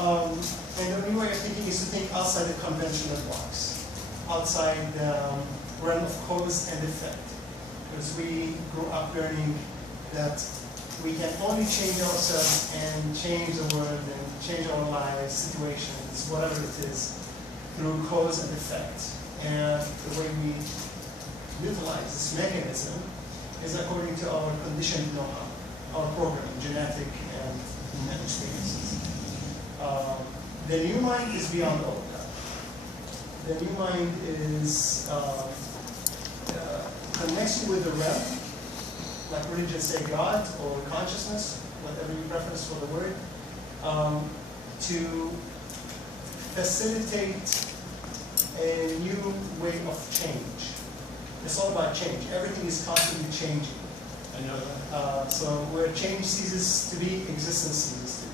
And the new way of thinking is to think outside the conventional box, outside the realm of cause and effect. Because we grew up learning that we can only change ourselves and change the world and change our lives, situations, whatever it is, through cause and effect. And the way we utilize this mechanism is according to our conditioned know-how, our programming, genetic and human experiences. The new mind is beyond all of that. The new mind is connects you with the realm, like religions say God or consciousness, whatever you preference for the word, to facilitate a new way of change. It's all about change. Everything is constantly changing. I know that. So where change ceases to be, existence ceases to be.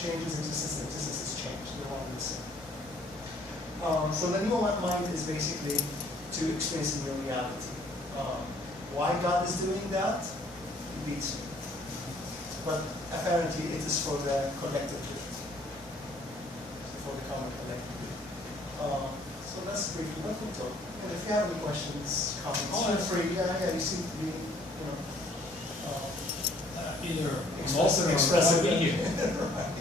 Change is existence, and existence is change. They're one and the same. So the new mind is basically to experiencing your reality. Why God is doing that? It beats me. But apparently it is for the collective good. For the common collective good. So that's briefly what we talk. And if you have any questions, comments, feel free. Yeah, you seem to be, Either expressive or here. Right.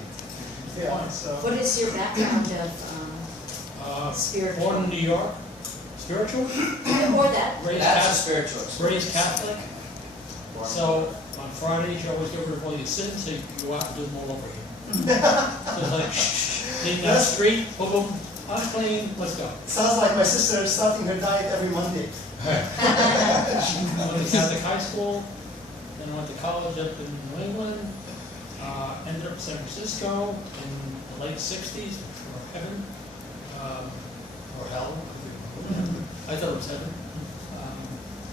Yeah, so. What is your background of spiritual? Born in New York, spiritual. Or that? That's a spiritual experience. Raised Catholic. So on Fridays you always get rid of all your sins, so you can go out and do them all over here. So it's like, clean that street, boom, boom, unclean, let's go. Sounds like my sister is starting her diet every Monday. I went to Catholic high school, then I went to college up in New England, ended up in San Francisco in the late 60s, or heaven, or hell. I thought it was heaven.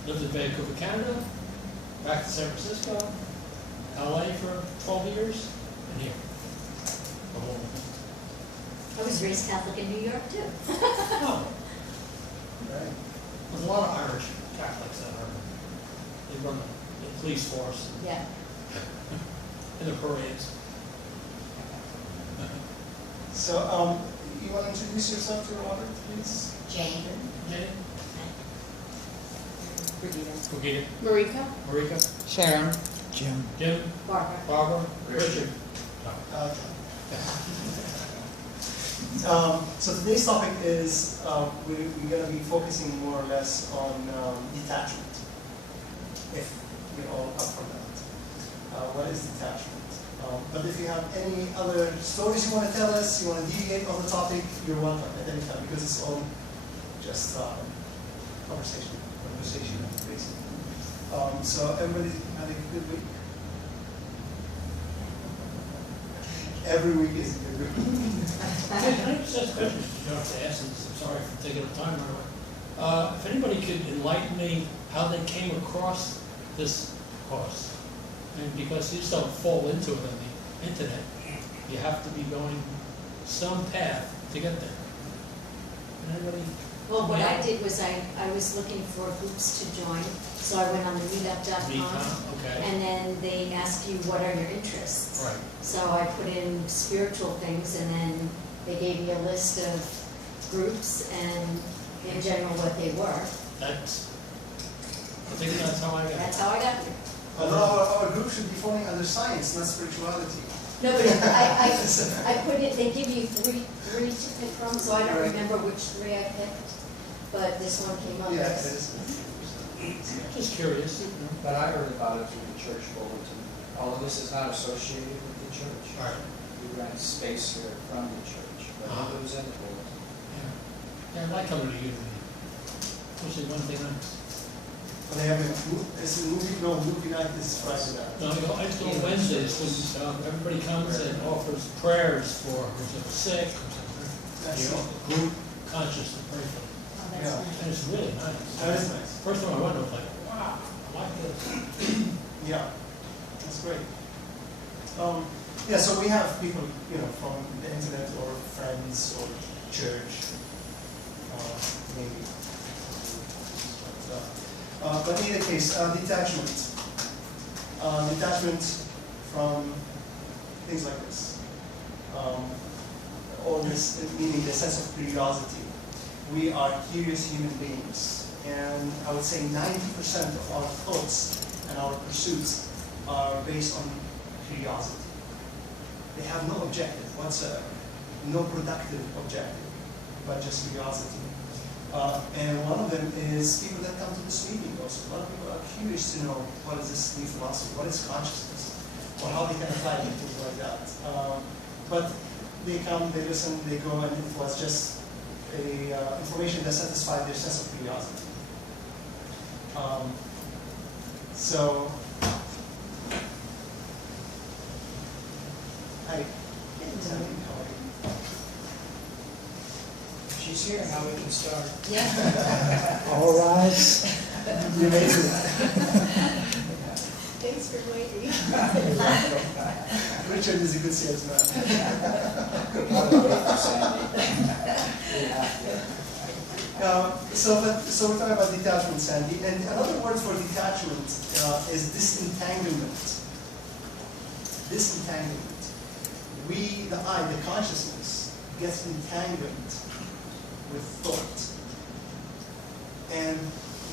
Lived in Vancouver, Canada, back to San Francisco, LA for 12 years, and here. I was raised Catholic in New York too. Oh, Right. there's a lot of Irish Catholics that are, they run the police force Yeah. and the parades. So, you want to introduce yourself to Robert, please? Jane. Jenny? Brigida. Brigida? Marika? Marika? Sharon. Jim. Jim? Barbara. Barbara? Richard? So today's topic is we're going to be focusing more or less on detachment, if we're all up for that. What is detachment? But if you have any other stories you want to tell us, you want to deviate on the topic, you're welcome at any time, because it's all just conversation, basically. So everybody had a good week? Every week is a good week. Can I just ask questions? You don't have to ask this. I'm sorry for taking up time right away. If anybody could enlighten me how they came across this course. And because you just don't fall into it on the internet, you have to be going some path to get there. Can anybody? Well, what I did was I was looking for groups to join, so I went on the meetup.com. Meetup, okay. And then they ask you what are your interests. Right. So I put in spiritual things, and then they gave me a list of groups and in general what they were. I think that's how I got it. That's how I got here. Although our group should be falling under science, not spirituality. No, but I put it, they give you three to pick from, so I don't remember which three I picked, but this one came up. Yeah, as- Just curious. But I heard about it through the church bulletin. Although this is not associated with the church. All right. We rent space here from the church, but it was in the bulletin. Yeah, I like coming to Unity, especially Wednesday nights. They have movie night is Friday night. No, I just go on Wednesdays when everybody comes and offers prayers for who's sick, That's you know, group conscious to pray for. Oh, that's Yeah. nice. And it's really nice. That is nice. First time I went, I was like, wow, I like this. Yeah, that's great. Yeah, so we have people, from the internet or friends or church, maybe. But in either case, detachment. Detachment from things like this. Oneness, meaning the sense of curiosity. We are curious human beings, and I would say 90% of our thoughts and our pursuits are based on curiosity. They have no objective whatsoever, no productive objective, but just curiosity. And one of them is people that come to this meeting also. A lot of people are curious to know what is this new philosophy, what is consciousness, or how they can apply it, things like that. But they come, they listen, they go, and it was just information that satisfied their sense of curiosity. So, hi. How are you? She's here, now we can start. Yeah. All rise. You made it. Thanks for waiting. Richard is a good salesman. So we're talking about detachment, Sandy, and another word for detachment is disentanglement. Disentanglement. We, the I, the consciousness, gets entangled with thought, and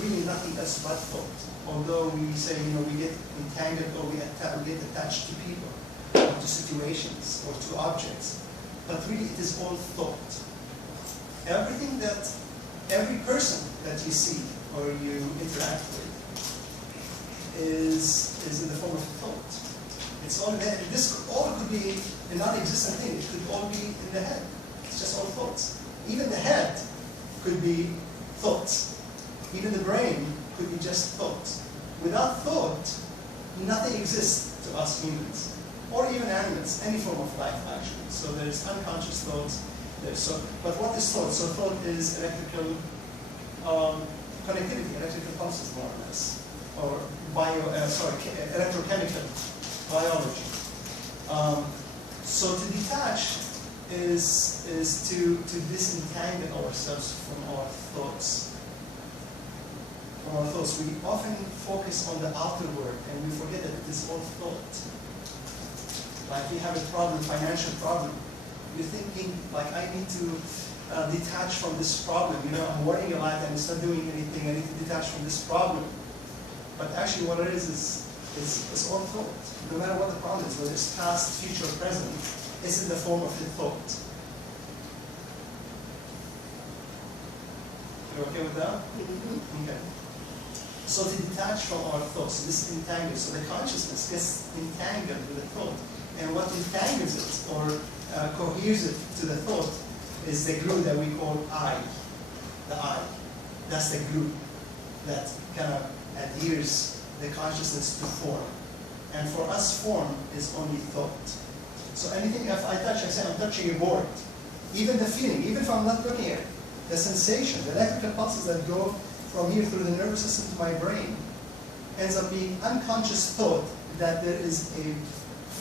really nothing else but thought. Although we say, we get entangled or we get attached to people, or to situations, or to objects, but really it is all thought. Every person that you see or you interact with is in the form of thought. It's all there. This all could be a non-existent thing. It could all be in the head. It's just all thoughts. Even the head could be thoughts. Even the brain could be just thoughts. Without thought, nothing exists to us humans, or even animals, any form of life actually. So there's unconscious thoughts. But what is thought? So thought is electrical connectivity, electrical pulses more or less, or electrochemical biology. So to detach is to disentangle ourselves from our thoughts. We often focus on the outer world and we forget that it is all thought. Like you have a problem, financial problem, you're thinking like I need to detach from this problem. I'm worrying a lot and it's not doing anything. I need to detach from this problem. But actually, what it is all thought. No matter what the problem is, whether it's past, future, or present, it's in the form of the thought. You okay with that? Mm-hmm. Okay. So to detach from our thoughts, disentangle. So the consciousness gets entangled with the thought. And what entangles it or coheres it to the thought is the glue that we call I. The I. That's the glue that kind of adheres the consciousness to form. And for us, form is only thought. So anything if I touch, I say I'm touching a board. Even the feeling, even if I'm not looking at it, the sensation, the electrical pulses that go from here through the nervous system to my brain ends up being unconscious thought that there is a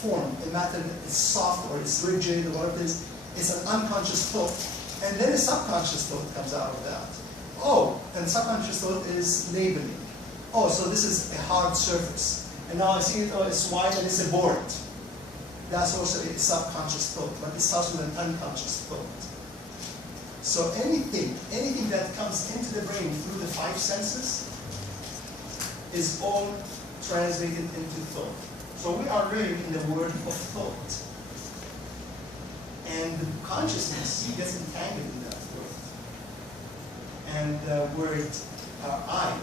form, a matter that is soft or it's rigid or whatever it is. It's an unconscious thought. And then a subconscious thought comes out of that. Oh, and subconscious thought is labeling. Oh, so this is a hard surface. And now I see it, oh, it's wide and it's a board. That's also a subconscious thought, but it starts with an unconscious thought. So anything that comes into the brain through the five senses is all translated into thought. So we are living in the world of thought. And the consciousness gets entangled in that word. And the word I,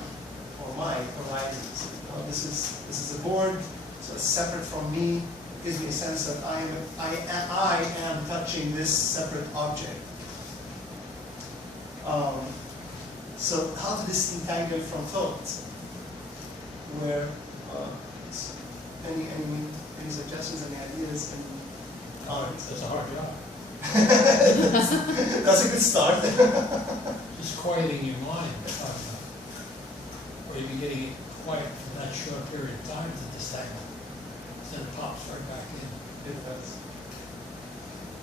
or my, arises. This is a board, so it's separate from me. It gives me a sense that I am touching this separate object. So how to disentangle from thought? Where any suggestions, any ideas? That's a hard job. That's a good start. Just quieting your mind. Or you'll be getting it quiet for that short period of time to disentangle. Then it pops right back in. It does.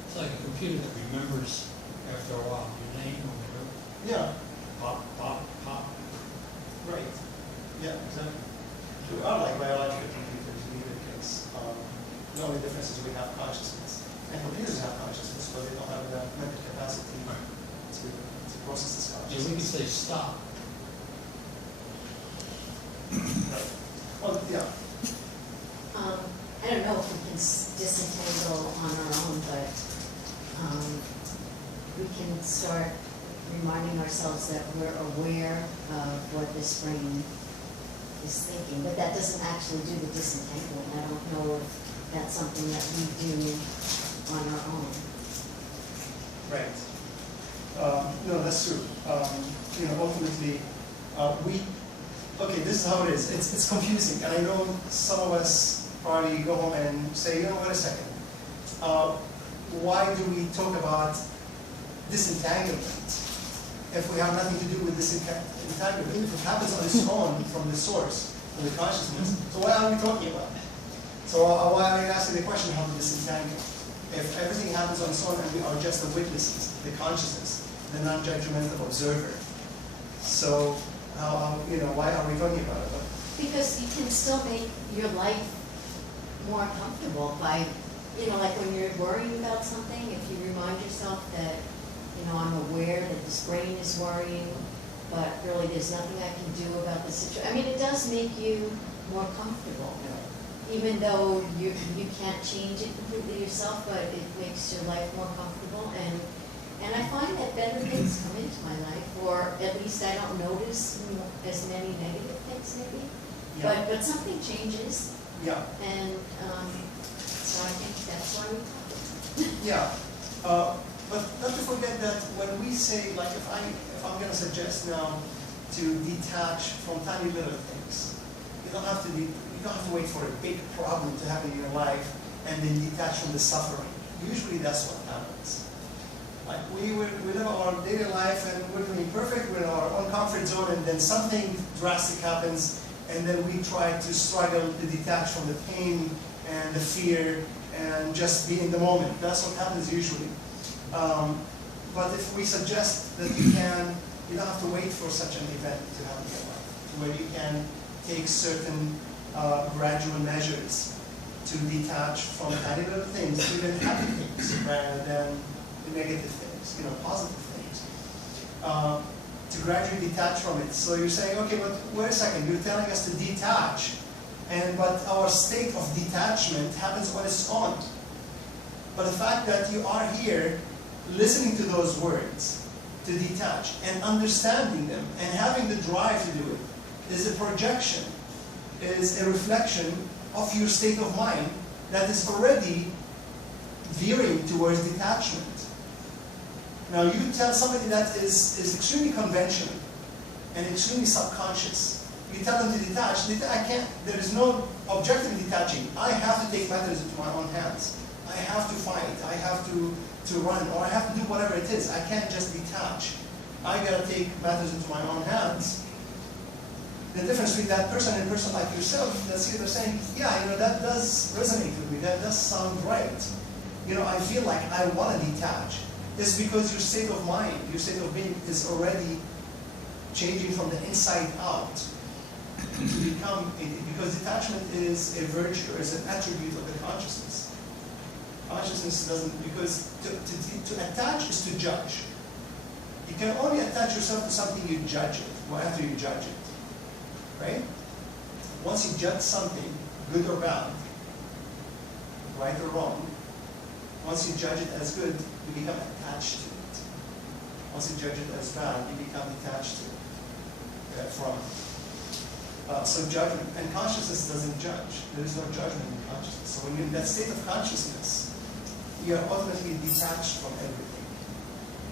It's like a computer that remembers after a while your name or whatever. Yeah. Pop, pop, pop. Right. Yeah, exactly. We are like biological computers in either case. The only difference is we have consciousness. And computers have consciousness, but they don't have the mental capacity to process this Yeah, consciousness. we can say stop. Right. Well, yeah. I don't know if we can disentangle on our own, but we can start reminding ourselves that we're aware of what this brain is thinking, but that doesn't actually do the disentangling. I don't know if that's something that we do on our own. Right. No, that's true. Ultimately, okay, this is how it is. It's confusing, and I know some of us probably go home and say, wait a second. Why do we talk about disentanglement if we have nothing to do with this entanglement? If it happens on its own from the source, from the consciousness, so why are we talking about it? So why are we asking the question, how to disentangle? If everything happens on its own and we are just the witnesses, the consciousness, the non-judgmental observer, so why are we talking about it? Because you can still make your life more comfortable by, like when you're worrying about something, if you remind yourself that, I'm aware that this brain is worrying, but really there's nothing I can do about the situation. I mean, it does make you more comfortable, even though you can't change it completely yourself, but it makes your life more comfortable. And I find that better things come into my life, or at least I don't notice as many negative things maybe. Yeah. But something changes, Yeah. and so I think that's why we talk about it. Yeah. But not to forget that when we say, like, if I'm going to suggest now to detach from tiny little things, you don't have to wait for a big problem to happen in your life and then detach from the suffering. Usually that's what happens. Like we live our daily life and we're doing perfect, we're in our own comfort zone, and then something drastic happens, and then we try to struggle to detach from the pain and the fear and just be in the moment. That's what happens usually. But if we suggest that you don't have to wait for such an event to happen in your life, where you can take certain gradual measures to detach from tiny little things, even happy things, rather than the negative things, positive things. To gradually detach from it. So you're saying, okay, but wait a second, you're telling us to detach, but our state of detachment happens on its own. But the fact that you are here listening to those words, to detach, and understanding them, and having the drive to do it, is a projection, is a reflection of your state of mind that is already veering towards detachment. Now you tell somebody that is extremely conventional and extremely subconscious, you tell them to detach, there is no objective in detaching. I have to take matters into my own hands. I have to fight, I have to run, or I have to do whatever it is. I can't just detach. I gotta take matters into my own hands. The difference between that person and a person like yourself, that's either saying, that does resonate with me, that does sound right. I feel like I want to detach. It's because your state of mind, your state of being is already changing from the inside out to become, because detachment is a virtue, or is an attribute of the consciousness. Consciousness doesn't, because to attach is to judge. You can only attach yourself to something you judge it, or after you judge it. Right? Once you judge something, good or bad, right or wrong, once you judge it as good, you become attached to it. Once you judge it as bad, you become detached from it. So judgment, and consciousness doesn't judge. There is no judgment in consciousness. So when you're in that state of consciousness, you are ultimately detached from everything.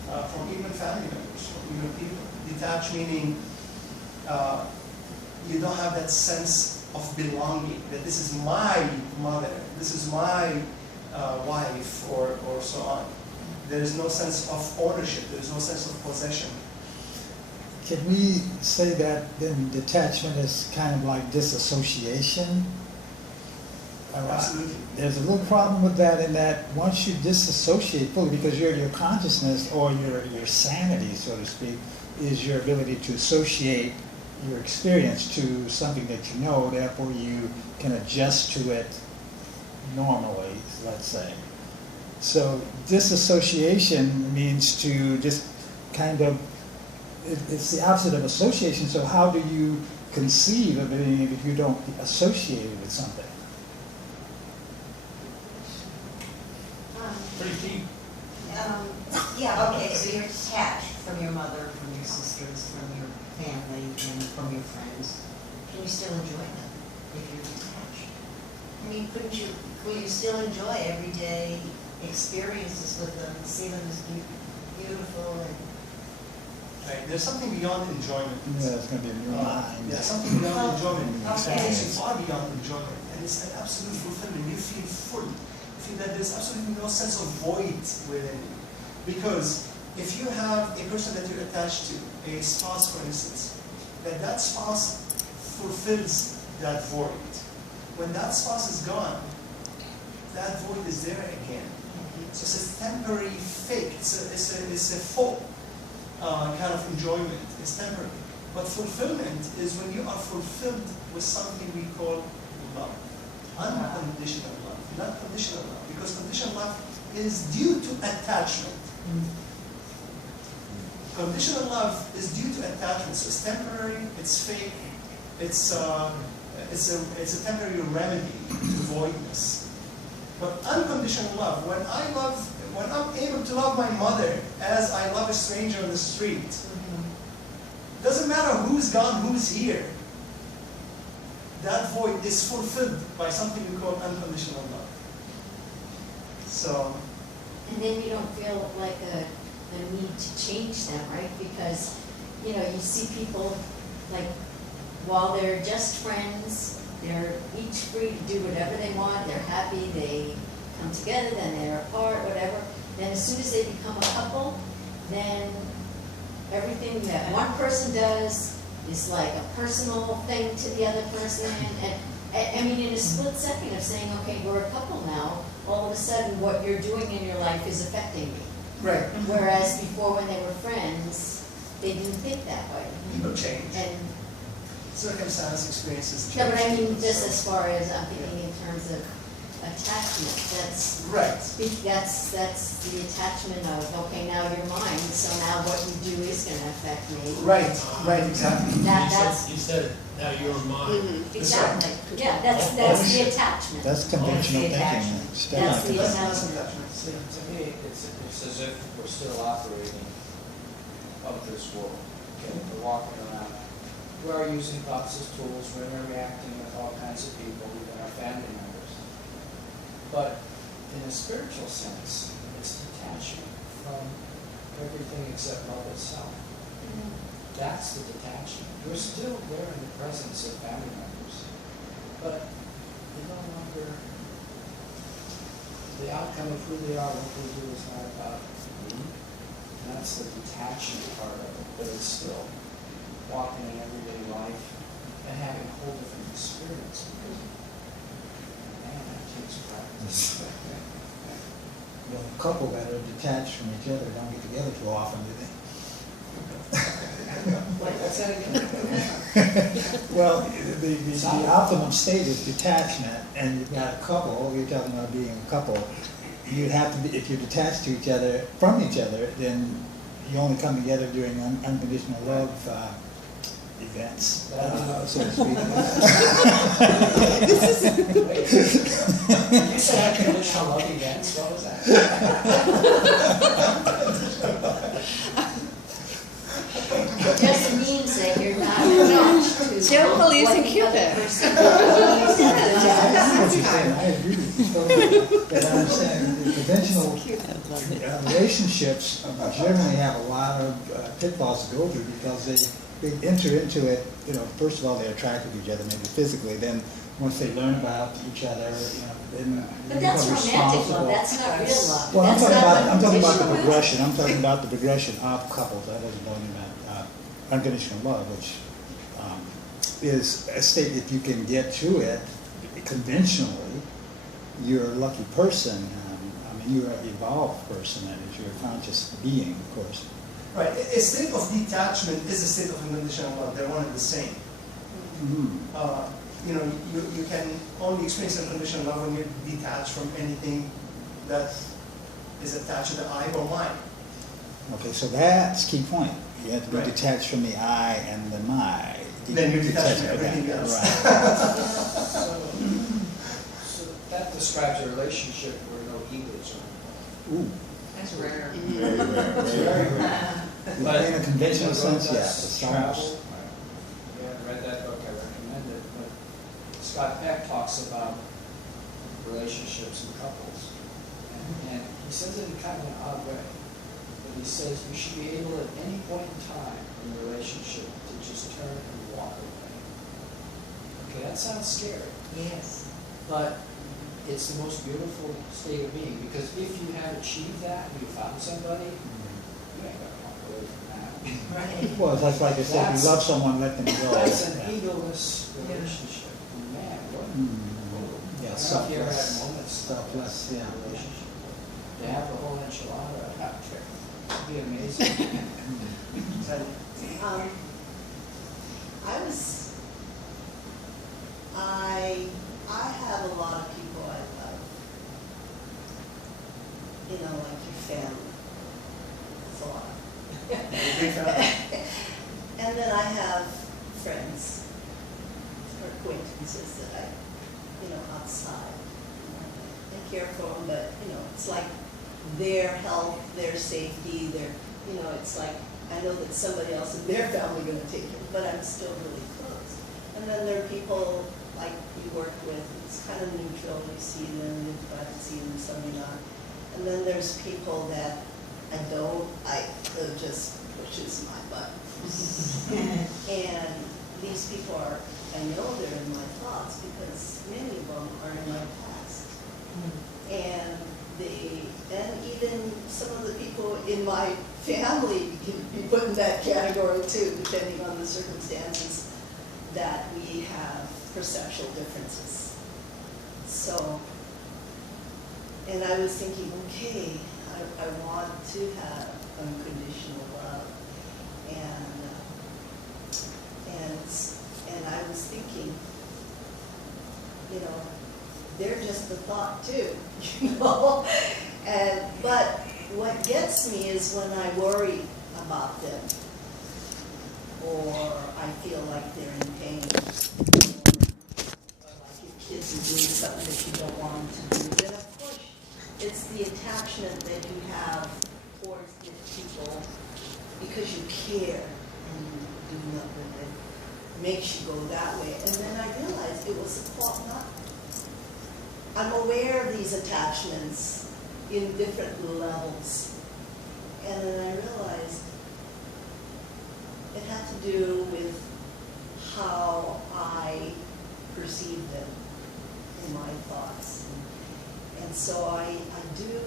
From even family members, from even people. Detached meaning you don't have that sense of belonging, that this is my mother, this is my wife, or so on. There is no sense of ownership, there is no sense of possession. Can we say that then detachment is kind of like disassociation? Absolutely. There's a little problem with that in that once you disassociate fully, because your consciousness or your sanity, so to speak, is your ability to associate your experience to something that you know, therefore you can adjust to it normally, let's say. So disassociation means to just kind of, it's the opposite of association, so how do you conceive of it if you don't associate it with something? Pretty deep. Yeah, okay, so you're detached from your mother, from your sisters, from your family, and from your friends. Can you still enjoy them if you're detached? I mean, will you still enjoy everyday experiences with them, see them as beautiful and... Right, there's something beyond enjoyment. Yeah, it's going to be in your mind. There's something beyond enjoyment. Okay. It's actually far beyond enjoyment, and it's an absolute fulfillment. You feel full. You feel that there's absolutely no sense of void within you. Because if you have a person that you're attached to, a spouse for instance, that spouse fulfills that void. When that spouse is gone, that void is there again. So it's a temporary fake, it's a faux kind of enjoyment, it's temporary. But fulfillment is when you are fulfilled with something we call love. Unconditional love, not conditional love. Because conditional love is due to attachment. Conditional love is due to attachment, so it's temporary, it's fake, it's a temporary remedy to voidness. But unconditional love, when I'm able to love my mother as I love a stranger on the street, doesn't matter who's gone, who's here. That void is fulfilled by something we call unconditional love. So. And then you don't feel like a need to change them, right? Because, you see people, like, while they're just friends, they're each free to do whatever they want, they're happy, they come together, then they're apart, whatever. Then as soon as they become a couple, then everything that one person does is like a personal thing to the other person. And I mean, in a split second of saying, okay, we're a couple now, all of a sudden what you're doing in your life is affecting me. Right. Whereas before, when they were friends, they didn't think that way. People change. And Circumstance, experiences change. no, but I mean, just as far as I'm thinking in terms of attachment, that's Right. that's the attachment of, okay, now you're mine, so now what you do is going to affect me. Right, exactly. That's You said it, now you're mine. exactly. Yeah, that's the attachment. That's conventional That's the thinking. attachment. It's That's the not- attachment. See, to me, it's as if we're still operating of this world. Okay, we're walking around. We are using thoughts as tools. We're interacting with all kinds of people, even our family members. But in a spiritual sense, it's detachment from everything except love itself. That's the detachment. We're still there in the presence of family members, but they no longer. The outcome of who they are, what they do is not about me. And that's the detachment part of it, but it's still walking in everyday life and having a whole different experience because, man, that takes practice. Well, a couple that are detached from each other don't get together too often, do they? What's that again? Well, the optimum state is detachment, and you've got a couple, you're talking about being a couple, you'd have to be, if you're detached to each other, from each other, then you only come together during unconditional love events, so to speak. You said unconditional love events, what was that? It just means that you're not attached to Don't believe what in the Cupid. other person believes in. That's what you're saying, I agree with you totally. But I'm saying the conventional relationships generally have a lot of pitfalls to go through because they enter into it, first of all, they're attracted to each other, maybe physically, then once they learn about each other, then But they that's become romantic responsible. love, that's not real love. Well, I'm That's talking not about, what I'm talking about the conditional is. progression, I'm talking about the progression of couples, I wasn't talking about unconditional love, which is a state, if you can get to it conventionally, you're a lucky person. You're an evolved person, that is, you're a conscious being, of course. Right. A state of detachment is a state of unconditional love. They're one and the same. You can only experience unconditional love when you're detached from anything that is attached to the I or mine. Okay, so that's key point. You have to be Right. detached from the I and the my. Then you're detached from everything Yeah, else. Right. So that describes a relationship where no egos are. Ooh, That's rare. very rare, very rare. In a conventional sense, yeah. it's Travel. almost- Yeah, I read that book, I recommend it, but Scott Peck talks about relationships and couples. And he says it in kind of an odd way, but he says you should be able at any point in time in a relationship to just turn and walk away. Okay, that sounds scary, Yes. but it's the most beautiful state of being, because if you have achieved that, you found somebody, you ain't gonna walk away from that. Right. Well, that's like I said, if you love someone, let them go. That's an Yeah. egoless relationship. And man, what? Mm, yeah, I don't know if you ever had selfless, moments like selfless, that in yeah. a relationship. To have the whole enchilada out there, it'd be amazing. I have a lot of people I love. You know, like your family. It's a lot. Big fan. And then I have friends or acquaintances that I, outside. I care for them, but, it's like their health, their safety, it's like, I know that somebody else in their family going to take it, but I'm still really close. And then there are people like you work with, it's kind of neutral, you see them, you're glad to see them, some you're not. And then there's people that it just pushes my buttons. And these people are, I know they're in my thoughts because many of them are in my past. And even some of the people in my family can be put in that category too, depending on the circumstances that we have perceptual differences. So, and I was thinking, okay, I want to have unconditional love, and I was thinking, they're just the thought too, but what gets me is when I worry about them, or I feel like they're in pain, or like your kids are doing something that you don't want them to do, then of course it's the attachment that you have towards these people because you care and you do nothing that makes you go that way. And then I realized it was a fault. I'm aware of these attachments in different levels. And then I realized it had to do with how I perceive them in my thoughts. And so I do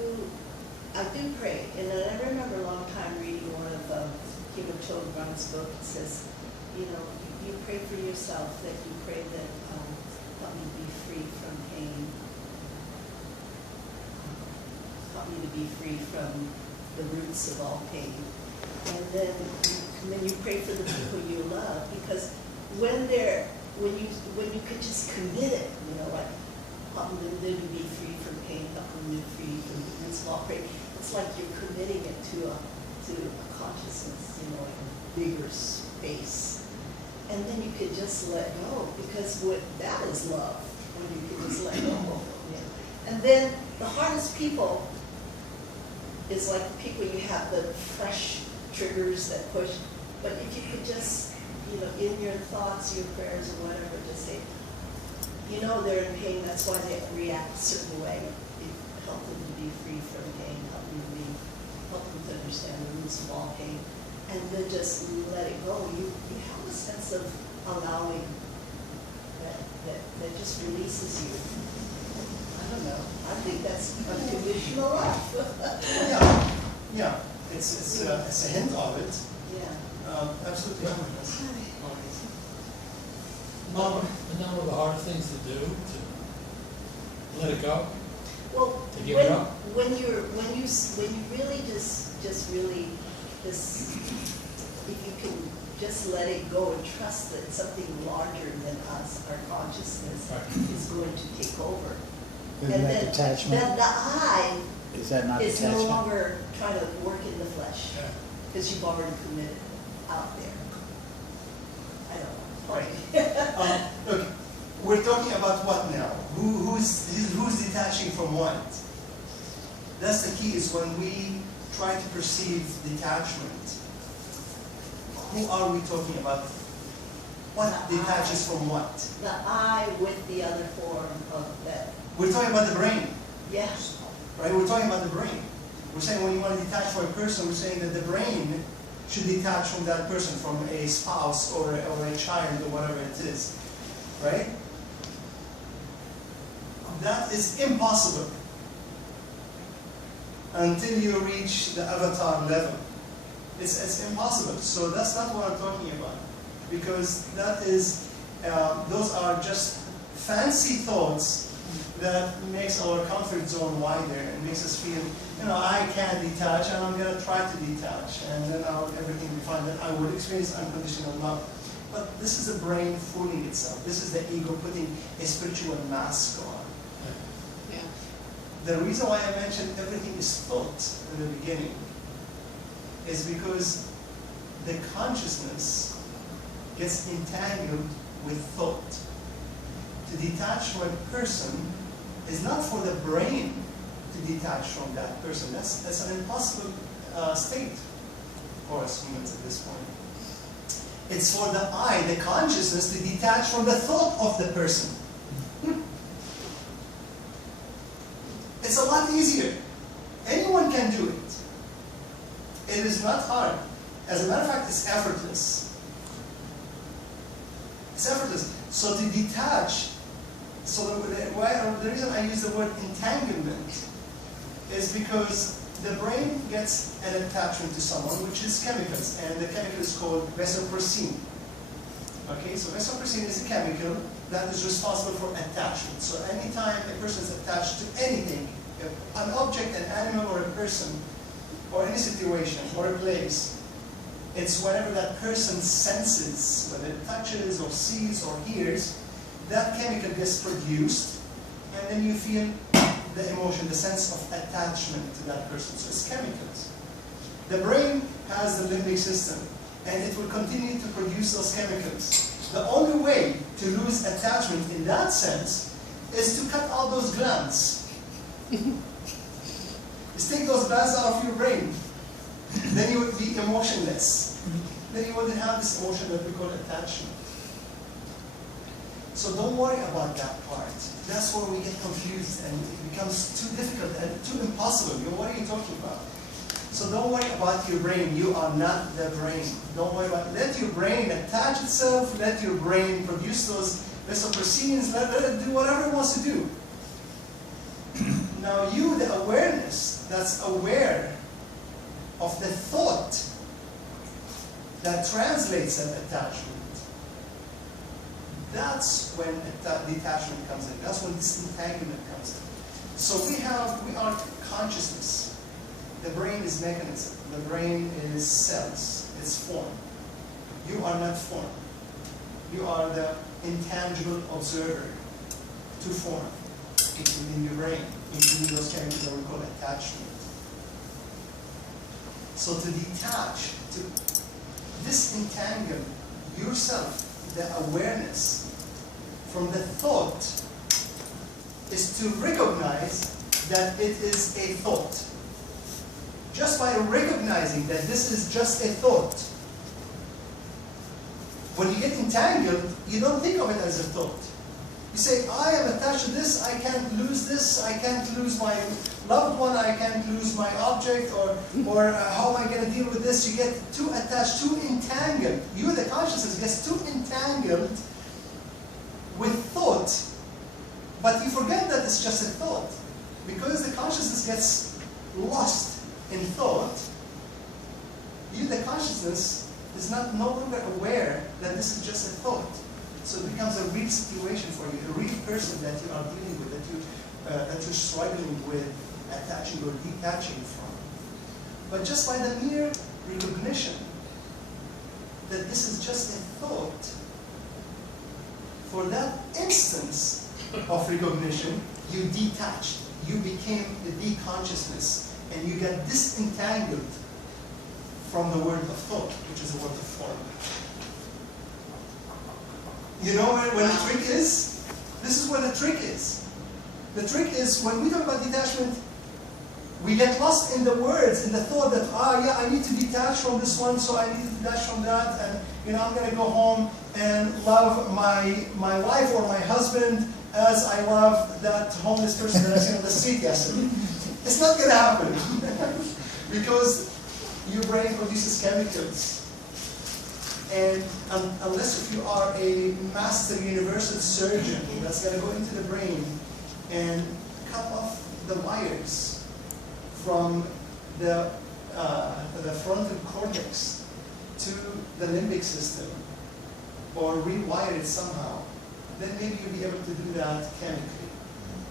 pray. And then I remember a long time reading one of Hugo Children's book. It says, you pray for yourself, that you pray that help me be free from pain. Help me to be free from the roots of all pain. And then you pray for the people you love, because when you could just commit it, like help them to be free from pain, help them to be free from the roots of all pain. It's like you're committing it to a consciousness, like a bigger space. And then you could just let go, because that is love, when you can just let go of it. And then the hardest people is like the people you have the fresh triggers that push. But if you could just, in your thoughts, your prayers, or whatever, just say, they're in pain, that's why they react a certain way. Help them to be free from pain, help them to understand the roots of all pain. And then just let it go. You have a sense of allowing that just releases you. I don't know. I think that's unconditional love. Yeah. It's a hint of it. Yeah. Absolutely. A number of the hard things to do, to let it go. Well, To give it up? when you really just really if you can just let it go and trust that something larger than us, our consciousness, Right. is going to take over. And that detachment then the I is Is that not It's no detachment? longer trying to work in the flesh, Yeah. because you've already committed out there. I don't know. Right. Look, we're talking about what now? Who's detaching from what? That's the key, is when we try to perceive detachment, who are we talking about? What detaches from what? The I with the other form of that, We're talking about the brain, yes. right? We're talking about the brain. We're saying when you want to detach from a person, we're saying that the brain should detach from that person, from a spouse or a child or whatever it is, right? That is impossible until you reach the avatar level. It's impossible. So that's not what I'm talking about, because that is, those are just fancy thoughts that makes our comfort zone wider and makes us feel, I can detach and I'm going to try to detach and then everything will be fine. Then I will experience unconditional love. But this is the brain fooling itself. This is the ego putting a spiritual mask on. Yeah. The reason why I mentioned everything is thought in the beginning is because the consciousness gets entangled with thought. To detach from a person is not for the brain to detach from that person. That's an impossible state for us humans at this point. It's for the I, the consciousness, to detach from the thought of the person. It's a lot easier. Anyone can do it. It is not hard. As a matter of fact, it's effortless. It's effortless. So to detach, so the reason I use the word entanglement is because the brain gets an attachment to someone, which is chemicals, and the chemical is called vasopressin. Okay, so vasopressin is a chemical that is responsible for attachment. So anytime a person is attached to anything, an object, an animal, or a person, or any situation, or a place, it's whenever that person senses, whether it touches or sees or hears, that chemical gets produced, and then you feel the emotion, the sense of attachment to that person. So it's chemicals. The brain has the limbic system, and it will continue to produce those chemicals. The only way to lose attachment in that sense is to cut all those glands. Just take those glands out of your brain. Then you would be emotionless. Then you wouldn't have this emotion that we call attachment. So don't worry about that part. That's where we get confused and it becomes too difficult and too impossible. What are you talking about? So don't worry about your brain. You are not the brain. Don't worry about it. Let your brain attach itself. Let your brain produce those vasopressins. Let it do whatever it wants to do. Now you, the awareness that's aware of the thought that translates that attachment, that's when detachment comes in. That's when disentanglement comes in. So we are consciousness. The brain is mechanism. The brain is cells. It's form. You are not form. You are the intangible observer to form in your brain, including those chemicals that we call attachment. So to detach, to disentangle yourself, the awareness from the thought, is to recognize that it is a thought. Just by recognizing that this is just a thought, when you get entangled, you don't think of it as a thought. You say, I am attached to this, I can't lose this, I can't lose my loved one, I can't lose my object, or how am I going to deal with this? You get too attached, too entangled. You, the consciousness, gets too entangled with thought, but you forget that it's just a thought. Because the consciousness gets lost in thought, you, the consciousness, is no longer aware that this is just a thought. So it becomes a real situation for you, a real person that you are dealing with, that you're struggling with attaching or detaching from. But just by the mere recognition that this is just a thought, for that instance of recognition, you detached. you became the consciousness, and you get disentangled from the world of thought, which is the world of form. You know where the trick is? This is where the trick is. The trick is when we talk about detachment, we get lost in the words, in the thought that, yeah, I need to detach from this one, so I need to detach from that, and I'm going to go home and love my wife or my husband as I love that homeless person that I seen on the street yesterday. It's not going to happen because your brain produces chemicals, and unless if you are a master universal surgeon that's going to go into the brain and cut off the wires from the frontal cortex to the limbic system, or rewire it somehow, then maybe you'll be able to do that chemically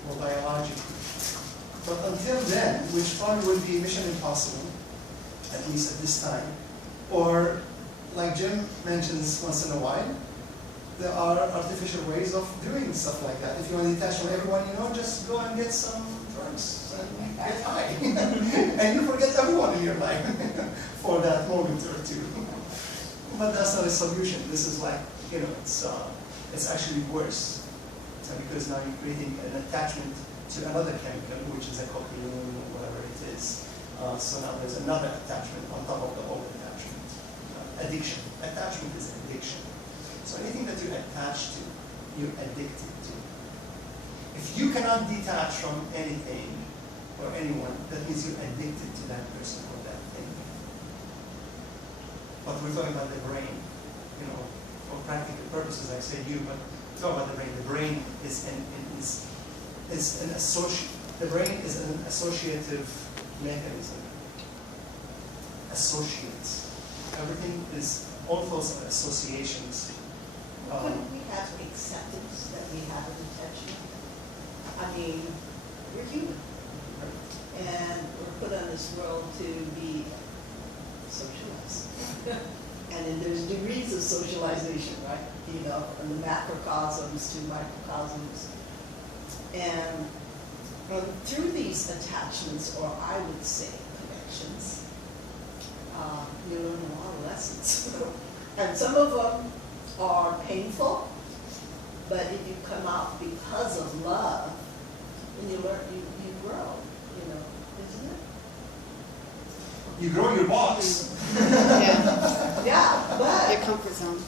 or biologically. But until then, which probably will be mission impossible, at least at this time, or like Jim mentions once in a while, there are artificial ways of doing stuff like that. If you want to detach from everyone, just go and get some drugs and get high. And you forget everyone in your life for that moment or two. But that's not a solution. This is like, it's actually worse. Because now you're creating an attachment to another chemical, which is a cocaine or whatever it is. So now there's another attachment on top of the old attachment. Addiction. Attachment is addiction. So anything that you attach to, you're addicted to. If you cannot detach from anything or anyone, that means you're addicted to that person or that thing. But we're talking about the brain. For practical purposes, I say you, but talk about the brain. The brain is an associate. The brain is an associative mechanism. Associates. Everything is all those are associations. Couldn't we have acceptance that we have an attachment? I mean, we're human. And we're put on this world to be socialized. And then there's degrees of socialization, right? From the macrocosms to microcosms. And through these attachments, or I would say connections, you learn a lot of lessons. And some of them are painful, but if you come out because of love, then you learn, you grow, isn't it? You grow your box. Yeah, but Your comfort zone.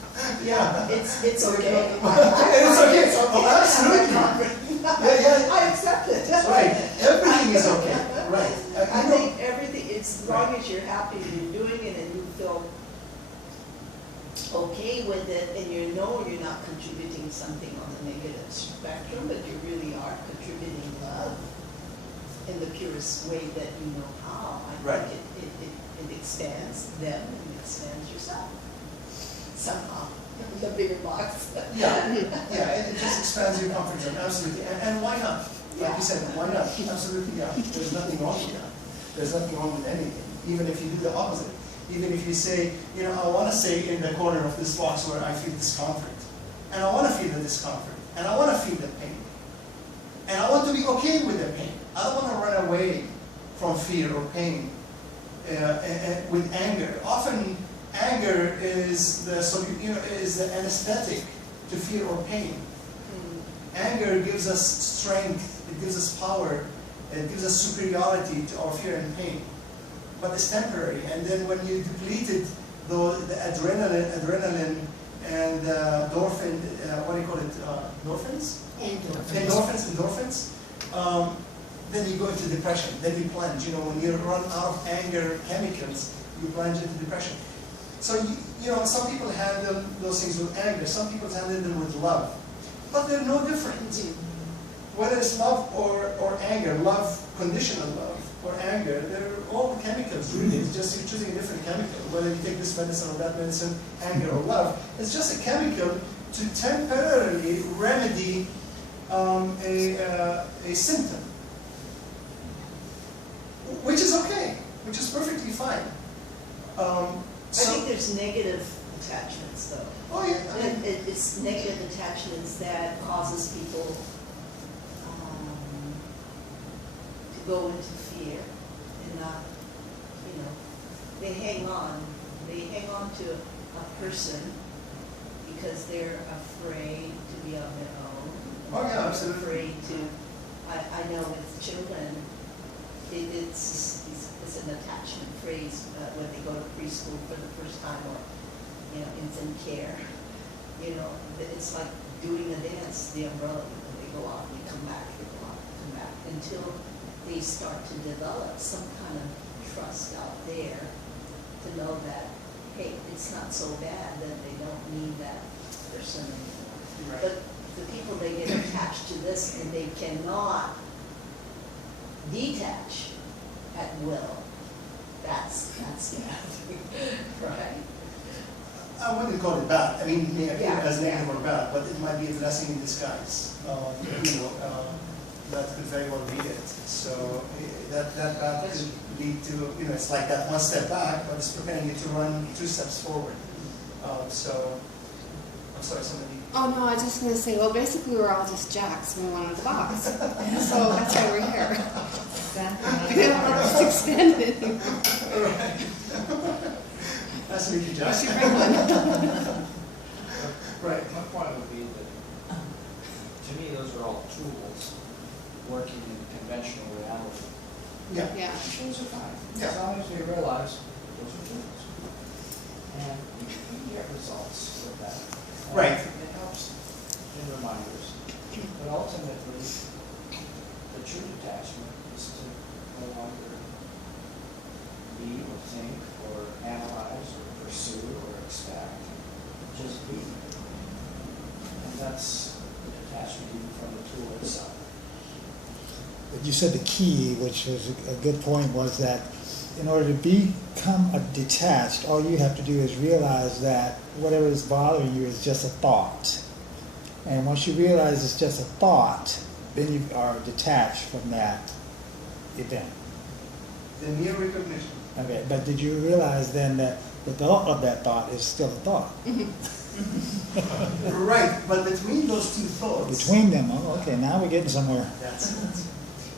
yeah, it's okay. It's okay. Oh, absolutely. Yeah. I accept it. Right. Everything is okay. Right. I think everything, as long as you're happy you're doing it and you feel okay with it, and you're not contributing something on the negative spectrum, but you really are contributing love in the purest way that you know how. I think it expands them and it expands yourself somehow. The bigger box. Yeah, it just expands your comfort zone, absolutely. And why not? Like you said, why not? Absolutely, yeah. There's nothing wrong with that. There's nothing wrong with anything. Even if you do the opposite. Even if you say, I want to stay in the corner of this box where I feel discomfort. And I want to feel the discomfort. And I want to feel the pain. And I want to be okay with the pain. I don't want to run away from fear or pain with anger. Often, anger is the anesthetic to fear or pain. Anger gives us strength, it gives us power, it gives us superiority to our fear and pain. But it's temporary, and then when you depleted the adrenaline and endorphin, what do you call it, endorphins? Endorphins. Then you go into depression, then you plunge. When you run out of anger chemicals, you plunge into depression. So, some people handle those things with anger, some people handle them with love. But they're no different. Whether it's love or anger, love, conditional love, or anger, they're all chemicals, really. It's just you're choosing a different chemical. Whether you take this medicine or that medicine, anger or love, it's just a chemical to temporarily remedy a symptom. Which is okay, which is perfectly fine. I think there's negative attachments, though. Oh yeah. It's negative attachments that causes people go into fear and not, you know, they hang on to a person because they're afraid to be on their own. Oh, yeah, They're absolutely. Afraid to, I know with children, it's an attachment phrase when they go to preschool for the first time or, you know, infant care. You know, it's like doing a dance, the umbrella, they go out, they come back, they go out, come back, until they start to develop some kind of trust out there to know that, hey, it's not so bad that they don't need that person anymore. Right. But the people, they get attached to this and they cannot detach at will. That's bad, right? I wouldn't call it bad. I mean, it may appear Yeah. as negative or bad, but it might be a blessing in disguise. That could very well be it. So that bad could lead to, it's like that one step back, but it's preparing you to run 2 steps forward. So, I'm sorry, somebody. Oh, no, I was just going to say, well, basically, we're all just jacks when we wanted the box. So that's why we're here. We don't want this expanded. Right. That's what you I just. should bring one. Right. My point would be that, to me, those are all tools working in conventional reality. Yeah. Yeah. Tools are fine, Yeah. as long as we realize those are tools. And we can get results with that. Right. It helps in reminders. But ultimately, the true detachment is to no longer be or think or analyze or pursue or expect, just be. And that's the detachment even from the tool itself. But you said the key, which was a good point, was that in order to become detached, all you have to do is realize that whatever is bothering you is just a thought. And once you realize it's just a thought, then you are detached from that event. The mere recognition. Okay, but did you realize then that the thought of that thought is still a thought? Right, but between those two thoughts. Between them, oh, okay, now we're getting somewhere. That's it.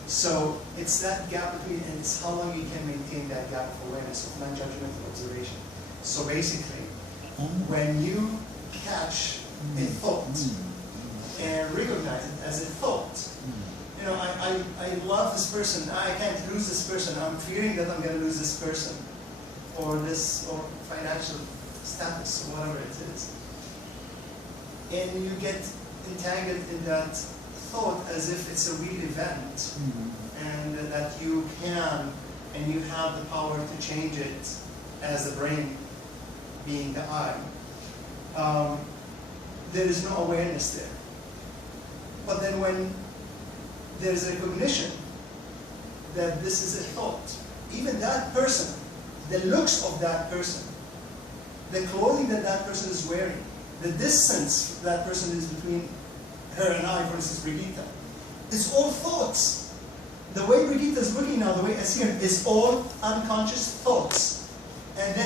So it's that gap between, and it's how long you can maintain that gap of awareness, of non-judgmental observation. So basically, when you catch a thought and recognize it as a thought, I love this person, I can't lose this person, I'm fearing that I'm going to lose this person, or financial status, or whatever it is. And you get entangled in that thought as if it's a real event, and that you can and you have the power to change it as the brain being the I. There is no awareness there. But then when there's recognition that this is a thought, even that person, the looks of that person, the clothing that that person is wearing, the distance that person is between her and I, for instance, Brigitte, it's all thoughts. The way Brigitte is looking now, the way I see her, is all unconscious thoughts. And then